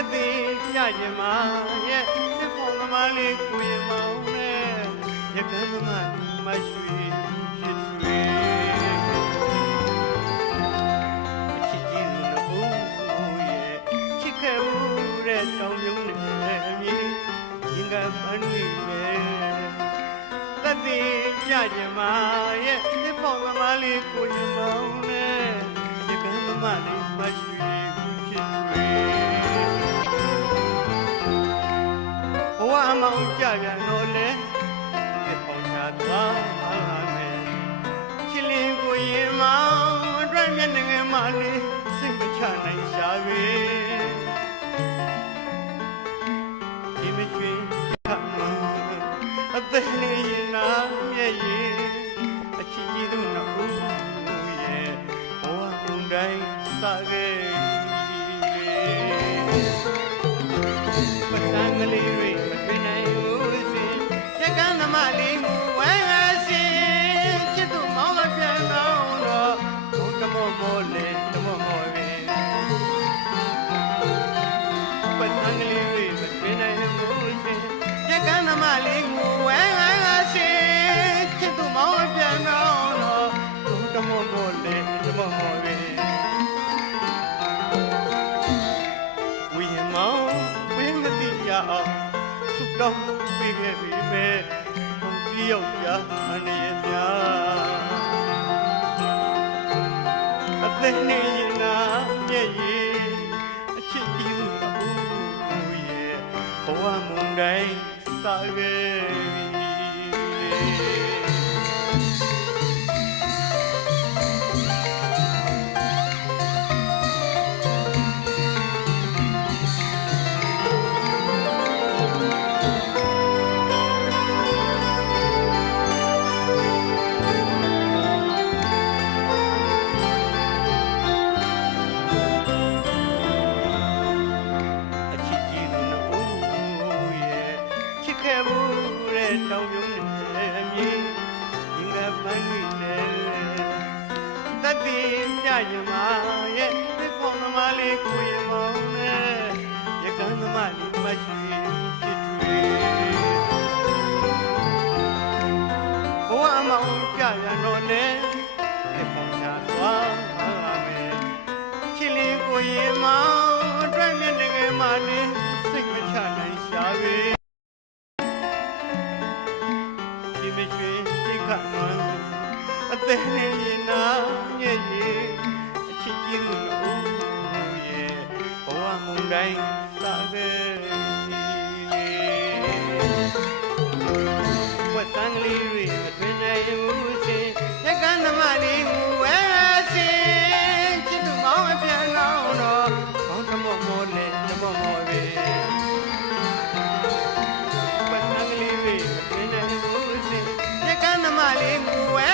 သက်သေးပြကြမှာရဲ့ဒီပုံသမားလေးကိုရင်မောင်းနဲ့ရကန်းသမားမရှိဖြစ်ဆွေအချစ်ကြီးလို့လို့ရဲ့ချစ်ခဲ့ဘူးတဲ့တောင်ပြုံးနဲ့အမြင်ရင်ကပန်းနေတယ်သက်သေးပြကြမှာရဲ့ဒီပုံသမားလေးကိုရင်မောင်းနဲ့ရကန်းသမားလေးမရှိဘဝအမောင်ကြပြန်တော့လေဒီပေါချသွားမယ်ချစ်လင်းကိုရင်မောင်အတွက်မျက်နှာငယ်မလေးစိတ်မချနိုင်ရှာပြီဒီမချွေခမအသက်လေးရင်နာမျက်ရည်အချစ်ကြီးသူနှုတ်ရဲ့ဘဝမုန်တိုင်းစားခဲ့ပစံကလေးတွေမထွေးနိုင်ဘူးစင်ရကန်းသမားလေးကိုဝမ်းရစင်ချစ်သူမောင်းမပြန်တော့တော့ဘုံတမောမောလေးတမောမောပဲပစံကလေးတွေမထွေးနိုင်ဘူးစင်ရကန်းသမားလေးကိုဝမ်းရစင်ချစ်သူမောင်းမပြန်တော့တော့ဘုံတမောမောလေးတမောမောပဲဝီမောင်းအောင်ဆုတောင်းပေးခဲ့ပြီမဲ့ဘုံကြီးယောက်ျားအနေများအသက်နေရင်နာမျက်ရည်အချစ်ကြီးသူတို့ရဲ့ဘဝမုန်တိုင်းစားခဲ့ပြီတောင်ပြုံးနဲ့အမြင်ရင်ကပန်းတွေနဲ့သက်တည်ပြရမှာရဲ့ဒီပုံသမားလေးကိုရင်မောင်းနဲ့ရကန်းသမားလေးမရှိဖြစ်တွေဘဝအမောင်ကြရတော့လေဒီပုံချသွားမယ်ချစ်လေးကိုရင်မောင်းအတွက်မျက်နှာငယ်မှလေးစိတ်မချနိုင်ရှာပြီအသက်နဲ့ရင်နာမျက်ရည်အချစ်ကြီးသူတို့ရဲ့ဘဝမုန်တိုင်းစားခဲ့ဝတ်တန်းလေးတွေမထွေးနိုင်ဘူးစင်ရကန်းသမားလေးကိုဝဲစင်ချစ်သူမောင်းအပြန်တော့တော့ဘောင်းတမောမောနဲ့တမောမောပဲဝတ်တန်းလေးတွေမထွေးနိုင်ဘူးစင်ရကန်းသမားလေးကိုဝဲ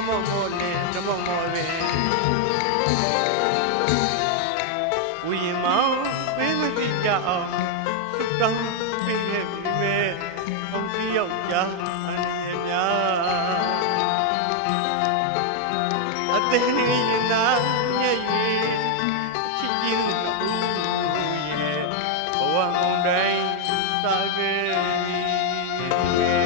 တမောမောနဲ့တမောမောပဲဝီမောင်ပေးမသိကြအောင်ဆုတောင်းပေးခဲ့ပြီမဲ့ဘုံစီယောက်ျားအနေများအသေးနေရင်သာမျက်ရည်အချစ်ကြီးတို့ရဲ့ဘဝမုန်တိုင်းစားခဲ့ပြီ